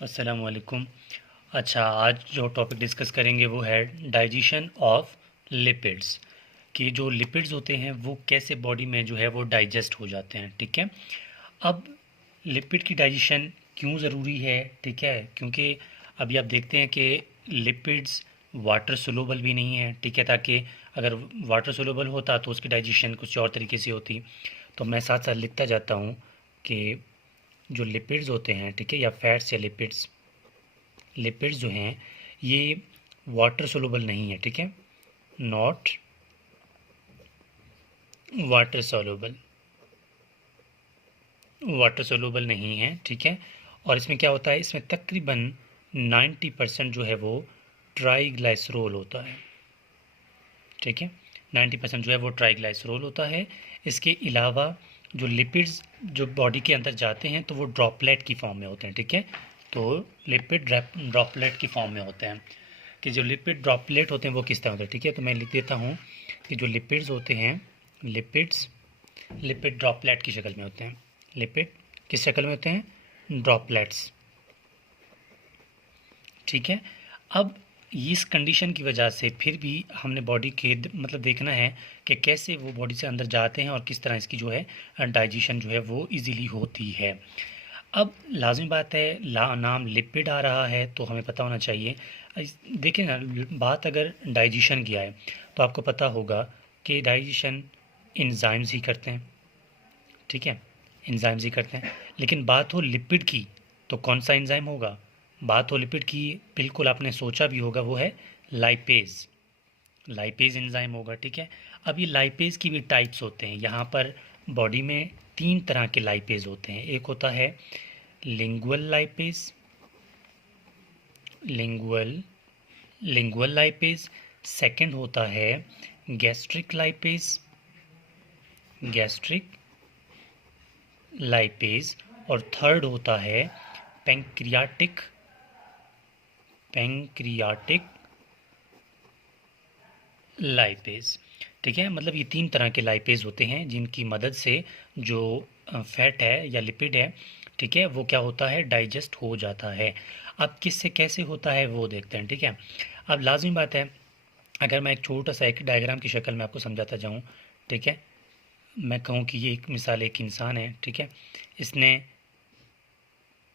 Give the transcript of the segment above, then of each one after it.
अस्सलाम वालेकुम। अच्छा, आज जो टॉपिक डिस्कस करेंगे वो है डाइजेशन ऑफ लिपिड्स, कि जो लिपिड्स होते हैं वो कैसे बॉडी में जो है वो डाइजेस्ट हो जाते हैं। ठीक है। अब लिपिड की डाइजेशन क्यों ज़रूरी है? ठीक है, क्योंकि अभी आप देखते हैं कि लिपिड्स वाटर सोलुबल भी नहीं है। ठीक है, ताकि अगर वाटर सोलुबल होता तो उसकी डाइजेशन कुछ और तरीके से होती। तो मैं साथ साथ लिखता जाता हूँ कि जो लिपिड्स होते हैं, ठीक है, या फैट्स या लिपिड्स, लिपिड्स जो हैं ये वाटर सोलुबल नहीं है। ठीक है, not water soluble, water soluble नहीं है। ठीक है, और इसमें क्या होता है, इसमें तकरीबन 90% जो है वो ट्राईग्लाइसरोल होता है। ठीक है, 90% जो है वो ट्राईग्लाइसरोल होता है। इसके अलावा जो लिपिड्स जो बॉडी के अंदर जाते हैं तो वो ड्रॉपलेट की फॉर्म में होते हैं। ठीक है, तो लिपिड ड्रॉपलेट की फॉर्म में होते हैं। कि जो लिपिड ड्रॉपलेट होते हैं वो किस तरह होते हैं। ठीक है, तो मैं लिख देता हूँ कि जो लिपिड्स होते हैं, लिपिड्स लिपिड ड्रॉपलेट की शक्ल में होते हैं। लिपिड किस शक्ल में होते हैं? ड्रॉपलेट्स। ठीक है। अब इस कंडीशन की वजह से फिर भी हमने बॉडी के मतलब देखना है कि कैसे वो बॉडी से अंदर जाते हैं और किस तरह इसकी जो है डाइजेशन जो है वो इजीली होती है। अब लाज़मी बात है, नाम लिपिड आ रहा है तो हमें पता होना चाहिए। देखिए ना, बात अगर डाइजेशन की आए तो आपको पता होगा कि डाइजेशन एंजाइम्स ही करते हैं। ठीक है, एंजाइम्स ही करते हैं। लेकिन बात हो लिपिड की तो कौन सा एंजाइम होगा? बात हो लिपिड की, बिल्कुल आपने सोचा भी होगा, वो है लाइपेज। लाइपेज एंजाइम होगा। ठीक है, अब ये लाइपेज की भी टाइप्स होते हैं। यहाँ पर बॉडी में 3 तरह के लाइपेज होते हैं। एक होता है lingual lipase, lingual lingual lipase. Second होता है गैस्ट्रिक लाइपेज, गैस्ट्रिक लाइपेज। और थर्ड होता है पैंक्रियाटिक, पैंक्रियाटिक लाइपेज। ठीक है, मतलब ये 3 तरह के लाइपेज होते हैं जिनकी मदद से जो फैट है या लिपिड है, ठीक है, वो क्या होता है, डाइजेस्ट हो जाता है। अब किससे कैसे होता है वो देखते हैं। ठीक है, अब लाजमी बात है, अगर मैं एक छोटा सा एक डायग्राम की शक्ल में आपको समझाता जाऊँ, ठीक है, मैं कहूँ कि ये एक मिसाल, एक इंसान है। ठीक है, इसने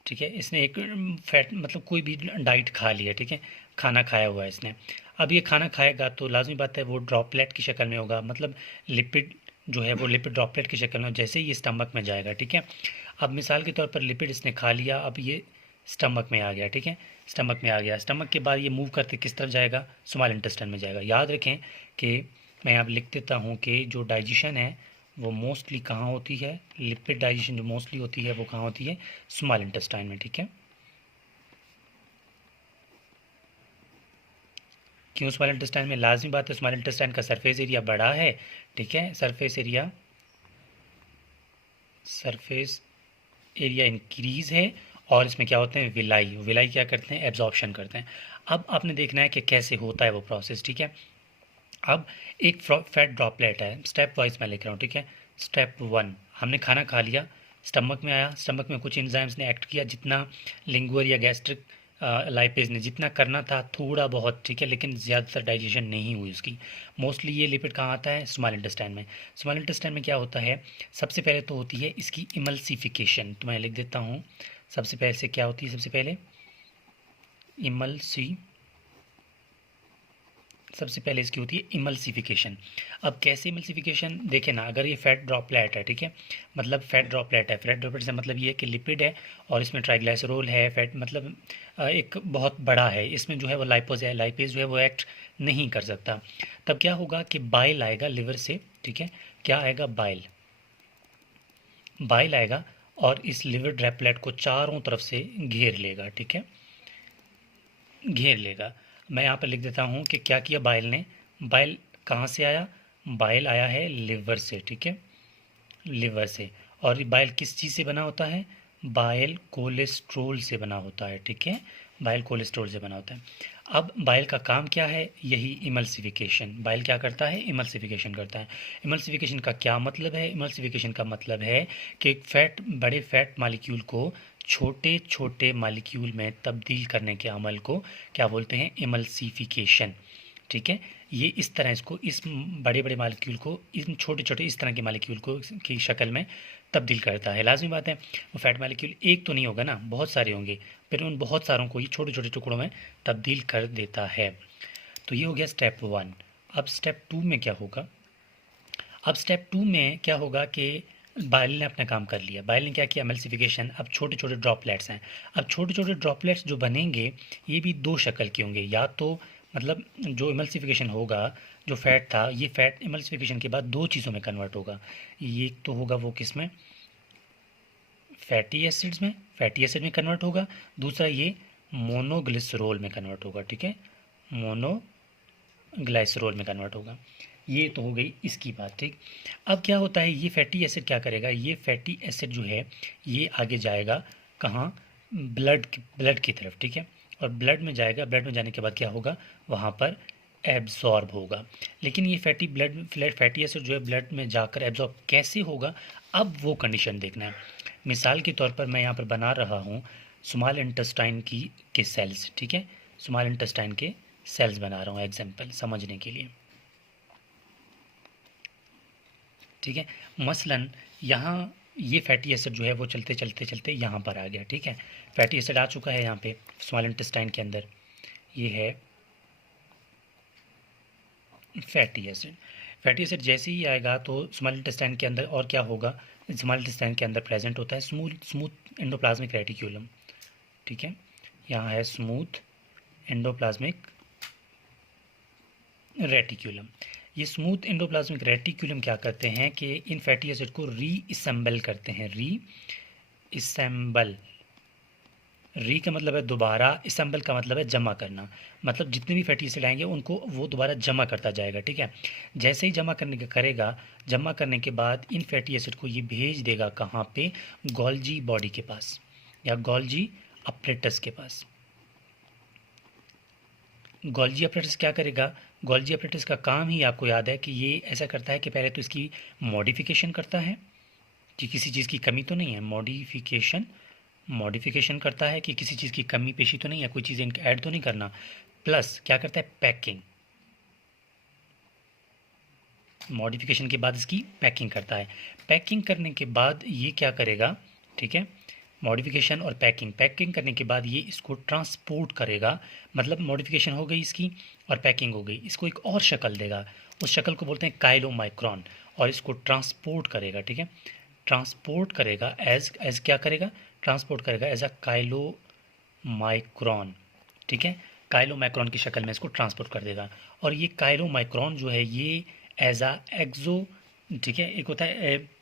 ठीक है, इसने एक फैट मतलब कोई भी डाइट खा लिया। ठीक है, खाना खाया हुआ है इसने। अब ये खाना खाएगा तो लाजमी बात है वो ड्रॉपलेट की शक्ल में होगा, मतलब लिपिड जो है वो लिपिड ड्रॉपलेट की शक्ल में, जैसे ही ये स्टमक में जाएगा। ठीक है, अब मिसाल के तौर पर लिपिड इसने खा लिया, अब ये स्टमक में आ गया। ठीक है, स्टमक में आ गया। स्टमक के बाद ये मूव करते किस तरफ जाएगा? स्मॉल इंटेस्टाइन में जाएगा। याद रखें कि मैं यहाँ लिख देता हूँ कि जो डाइजेशन है वो मोस्टली कहाँ होती है, लिपिड डाइजेशन जो मोस्टली होती है वो कहाँ होती है? स्मॉल इंटेस्टाइन में। ठीक है, क्यों स्मॉल इंटेस्टाइन में? लाजमी बात है, स्मॉल इंटेस्टाइन का सरफेस एरिया बड़ा है। ठीक है, सरफेस एरिया इंक्रीज है। और इसमें क्या होते हैं, विलाई, विलाई क्या करते हैं, एब्जॉर्प्शन करते हैं। अब आपने देखना है कि कैसे होता है वो प्रोसेस। ठीक है, अब एक फैट ड्रॉपलेट है, स्टेप वाइज मैं लिख रहा हूँ। ठीक है, स्टेप 1, हमने खाना खा लिया, स्टमक में आया, स्टमक में कुछ एंजाइम्स ने एक्ट किया, जितना लिंगुअल या गैस्ट्रिक लाइपेज ने जितना करना था थोड़ा बहुत। ठीक है, लेकिन ज़्यादातर डाइजेशन नहीं हुई उसकी। मोस्टली ये लिपिड कहाँ आता है? स्मॉल इंटेस्टाइन में। स्मॉल इंटेस्टाइन में क्या होता है, सबसे पहले तो होती है इसकी इमल्सिफिकेशन। तो मैं लिख देता हूँ, सबसे पहले से क्या होती है, सबसे पहले सबसे पहले इसकी होती है इमल्सिफिकेशन। अब कैसे इमल्सिफिकेशन, देखें ना, अगर ये फैट ड्रॉपलेट है, ठीक है, मतलब फैट ड्रॉपलेट है, फैट ड्रॉपलेट से मतलब ये है कि लिपिड है और इसमें ट्राइग्लिसरॉल है, फैट मतलब एक बहुत बड़ा है, इसमें जो है वो लाइपोज है, लाइपेज जो है वो एक्ट नहीं कर सकता। तब क्या होगा कि बाइल आएगा लिवर से। ठीक है, क्या आएगा? बाइल, बाइल आएगा और इस लिवर ड्रॉपलेट को चारों तरफ से घेर लेगा। ठीक है, घेर लेगा। मैं यहाँ पर लिख देता हूँ कि क्या किया बाइल ने। बाइल कहाँ से आया? बाइल आया है लिवर से। ठीक है, लिवर से। और ये बाइल किस चीज़ से बना होता है? बाइल कोलेस्ट्रोल से बना होता है। ठीक है, बाइल कोलेस्ट्रोल से बना होता है। अब बाइल का काम क्या है? यही इमल्सिफिकेशन। बाइल क्या करता है? इमल्सिफिकेशन करता है। इमल्सिफिकेशन का क्या मतलब है? इमल्सिफिकेशन का मतलब है कि फैट, बड़े फैट मालिक्यूल को छोटे छोटे मालिक्यूल में तब्दील करने के अमल को क्या बोलते हैं? इमल्सिफिकेशन। ठीक है, ये इस तरह इसको, इस बड़े बड़े मालिक्यूल को इन छोटे छोटे इस तरह के मालिक्यूल को की शक्ल में तब्दील करता है। लाजमी बात है, वो फैट मालिक्यूल एक तो नहीं होगा ना, बहुत सारे होंगे, फिर उन बहुत सारों को ये छोटे छोटे टुकड़ों में तब्दील कर देता है। तो ये हो गया स्टेप 1। अब स्टेप 2 में क्या होगा? अब स्टेप 2 में क्या होगा कि बाइल ने अपना काम कर लिया। बाइल ने क्या किया? एमल्सिफिकेशन। अब छोटे छोटे ड्रॉपलेट्स हैं। अब छोटे छोटे ड्रॉपलेट्स जो बनेंगे ये भी दो शक्ल के होंगे, या तो मतलब जो इमल्सिफिकेशन होगा, जो फैट था, ये फैट इमल्सिफिकेशन के बाद दो चीज़ों में कन्वर्ट होगा। ये तो होगा वो किस में? फैटी एसिड्स में, फैटी एसिड में कन्वर्ट होगा। दूसरा ये मोनोग्लिसरॉल में कन्वर्ट होगा। ठीक है, मोनोग्लिसरॉल में कन्वर्ट होगा। ये तो हो गई इसकी बात। ठीक, अब क्या होता है, ये फैटी एसिड क्या करेगा? ये फैटी एसिड जो है ये आगे जाएगा कहाँ? ब्लड की तरफ। ठीक है, और ब्लड में जाएगा। ब्लड में जाने के बाद क्या होगा? वहाँ पर एब्जॉर्ब होगा। लेकिन ये फैटी एसिड जो है ब्लड में जाकर एब्जॉर्ब कैसे होगा, अब वो कंडीशन देखना है। मिसाल के तौर पर मैं यहाँ पर बना रहा हूँ स्मॉल इंटेस्टाइन के सेल्स। ठीक है, स्मॉल इंटेस्टाइन के सेल्स बना रहा हूँ एग्जाम्पल समझने के लिए। ठीक है, मसलन यहाँ ये फैटी एसिड जो है वो चलते चलते चलते यहाँ पर आ गया। ठीक है, फैटी एसिड आ चुका है यहाँ पे स्मॉल इंटेस्टाइन के अंदर। ये है फैटी एसिड। फैटी एसिड जैसे ही आएगा तो स्मॉल इंटेस्टाइन के अंदर और क्या होगा? स्मॉल इंटेस्टाइन के अंदर प्रेजेंट होता है स्मूथ एंडोप्लाज्मिक रेटिक्यूलम। ठीक है, यहाँ है स्मूथ एंडोप्लाज्मिक रेटिक्यूलम। ये स्मूथ एंडोप्लाज्मिक रेटिक्यूलम क्या करते हैं कि इन फैटी एसिड को रीअसेंबल करते हैं। रीअसेंबल, री का मतलब है दोबारा, असेंबल का मतलब है जमा करना। मतलब जितने भी फैटी एसिड आएंगे उनको वो दोबारा जमा करता जाएगा। ठीक है, जैसे ही जमा करेगा, जमा करने के बाद इन फैटी एसिड को ये भेज देगा कहाँ पे? गोल्जी बॉडी के पास या गोल्जी अपरेटस के पास। गोल्जी अपरेटस क्या करेगा? गोल्जी अपरेटस का काम ही आपको याद है कि ये ऐसा करता है कि पहले तो इसकी मॉडिफिकेशन करता है कि किसी चीज़ की कमी तो नहीं है। मॉडिफिकेशन करता है कि किसी चीज़ की कमी पेशी तो नहीं है, कोई चीज़ ऐड तो नहीं करना। प्लस क्या करता है? पैकिंग। मॉडिफिकेशन के बाद इसकी पैकिंग करता है। पैकिंग करने के बाद ये क्या करेगा? ठीक है, मॉडिफिकेशन और पैकिंग करने के बाद ये इसको ट्रांसपोर्ट करेगा। मतलब मॉडिफिकेशन हो गई इसकी और पैकिंग हो गई, इसको एक और शक्ल देगा। उस शक्ल को बोलते हैं काइलोमाइक्रॉन, और इसको ट्रांसपोर्ट करेगा। ठीक है, ट्रांसपोर्ट करेगा एज क्या करेगा? ट्रांसपोर्ट करेगा एज अ काइलोमाइक्रॉन। ठीक है, काइलोमाइक्रॉन की शक्ल में इसको ट्रांसपोर्ट कर देगा। और ये काइलोमाइक्रॉन जो है ये एज अ एक्सो, ठीक है, एक होता है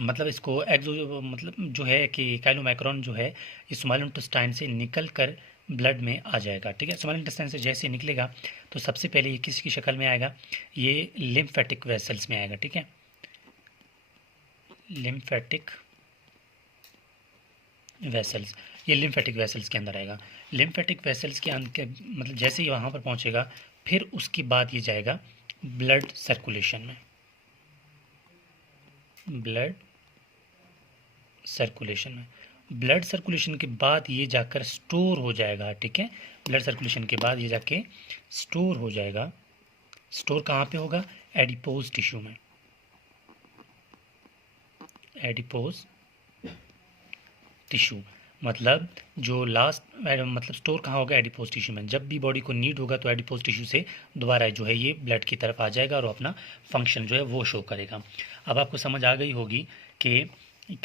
मतलब इसको एक्सो मतलब जो है कि काइलोमाइक्रॉन जो है इस स्मॉल इंटेस्टाइन से निकल कर ब्लड में आ जाएगा। ठीक है, स्मॉल इंटेस्टाइन से जैसे निकलेगा तो सबसे पहले ये किसकी शक्ल में आएगा? ये लिम्फेटिक वेसल्स में आएगा। ठीक है, लिम्फेटिक वेसल्स, ये लिम्फेटिक वेसल्स के अंदर आएगा। लिम्फेटिक वेसल्स के अंदर मतलब जैसे ही वहाँ पर पहुँचेगा फिर उसके बाद ये जाएगा ब्लड सर्कुलेशन में। ब्लड सर्कुलेशन के बाद ये जाकर स्टोर हो जाएगा। ठीक है, ब्लड सर्कुलेशन के बाद ये जाके स्टोर हो जाएगा। स्टोर कहाँ पे होगा? एडिपोज टिश्यू में। एडिपोज टिश्यू मतलब जो लास्ट मतलब स्टोर कहाँ होगा? एडिपोज टिश्यू में। जब भी बॉडी को नीड होगा तो एडिपोज टिश्यू से दोबारा जो है ये ब्लड की तरफ आ जाएगा और अपना फंक्शन जो है वो शो करेगा। अब आपको समझ आ गई होगी कि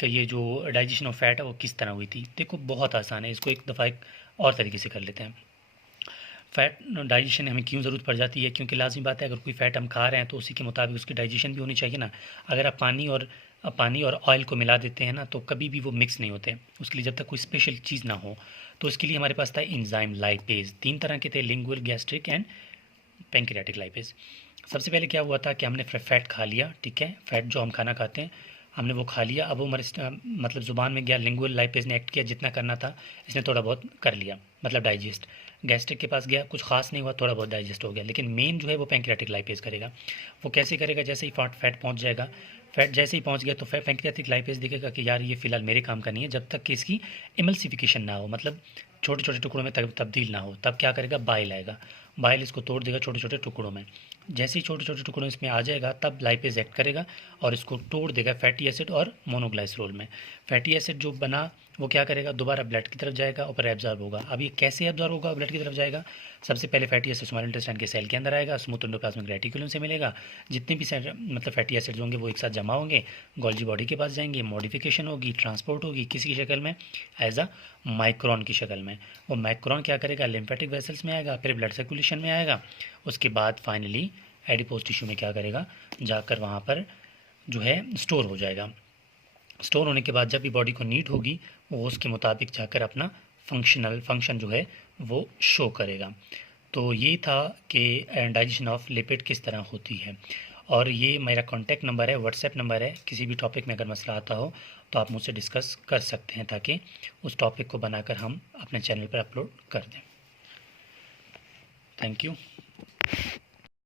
ये जो डाइजेशन ऑफ फैट है वो किस तरह हुई थी। देखो बहुत आसान है, इसको एक दफ़ा एक और तरीके से कर लेते हैं। फ़ैट डाइजेशन हमें क्यों ज़रूरत पड़ जाती है? क्योंकि लाजमी बात है अगर कोई फ़ैट हम खा रहे हैं तो उसी के मुताबिक उसकी डाइजेशन भी होनी चाहिए ना। अगर आप पानी और ऑयल को मिला देते हैं ना तो कभी भी वो मिक्स नहीं होते। उसके लिए जब तक कोई स्पेशल चीज़ ना हो तो उसके लिए हमारे पास था एंजाइम लाइपेज। 3 तरह के थे, lingual, gastric and pancreatic lipase. सबसे पहले क्या हुआ था कि हमने फ़ैट खा लिया। ठीक है, फ़ैट जो हम खाना खाते हैं हमने वो खा लिया। अब वो हमारे मतलब ज़ुबान में गया, लिंगुअल लाइपेज ने एक्ट किया, जितना करना था इसने थोड़ा बहुत कर लिया, मतलब डाइजेस्ट। गैस्ट्रिक के पास गया, कुछ खास नहीं हुआ, थोड़ा बहुत डाइजेस्ट हो गया। लेकिन मेन जो है वो पैंक्रियाटिक लाइपेज करेगा। वो कैसे करेगा? जैसे ही फैट पहुंच जाएगा, फैट जैसे ही पहुंच गया तो पैंक्रियाटिक लाइपेज देखेगा कि यार ये फिलहाल मेरे काम का नहीं है, जब तक कि इसकी इमल्सिफिकेशन ना हो, मतलब छोटे छोटे टुकड़ों में तब्दील ना हो, तब क्या करेगा, बाइल आएगा, बाइल इसको तोड़ देगा छोटे छोटे टुकड़ों में। जैसे ही छोटे छोटे टुकड़ों इसमें आ जाएगा तब लाइपेज एक्ट करेगा और इसको तोड़ देगा फैटी एसिड और मोनोग्लाइसरोल में। फैटी एसिड जो बना वो क्या करेगा, दोबारा ब्लड की तरफ जाएगा और फिर एब्जॉर्ब होगा। अब ये कैसे एब्जॉर्ब होगा, ब्लड की तरफ जाएगा, सबसे पहले फैटी एसिड स्मॉल इंटेस्टाइन के सेल के अंदर आएगा, स्मूथ एंडोप्लाज्मिक रेटिकुलम से मिलेगा, जितने भी मतलब फैटी एसिड्स होंगे वो एक साथ जमा होंगे, गोल्जी बॉडी के पास जाएंगे, मॉडिफिकेशन होगी, ट्रांसपोर्ट होगी किसी की शक्ल में, एज अ माइक्रोन की शक्ल में। वो माइक्रोन क्या करेगा, लिम्फेटिक वेसल्स में आएगा, फिर ब्लड सर्कुलेशन में आएगा, उसके बाद फाइनली एडिपोज टिश्यू में क्या करेगा, जाकर वहाँ पर जो है स्टोर हो जाएगा। स्टोर होने के बाद जब भी बॉडी को नीड होगी वो उसके मुताबिक जाकर अपना फंक्शन जो है वो शो करेगा। तो ये था कि डाइजेशन ऑफ लिपिड किस तरह होती है। और ये मेरा कॉन्टैक्ट नंबर है, व्हाट्सएप नंबर है, किसी भी टॉपिक में अगर मसला आता हो तो आप मुझसे डिस्कस कर सकते हैं ताकि उस टॉपिक को बनाकर हम अपने चैनल पर अपलोड कर दें। Thank you.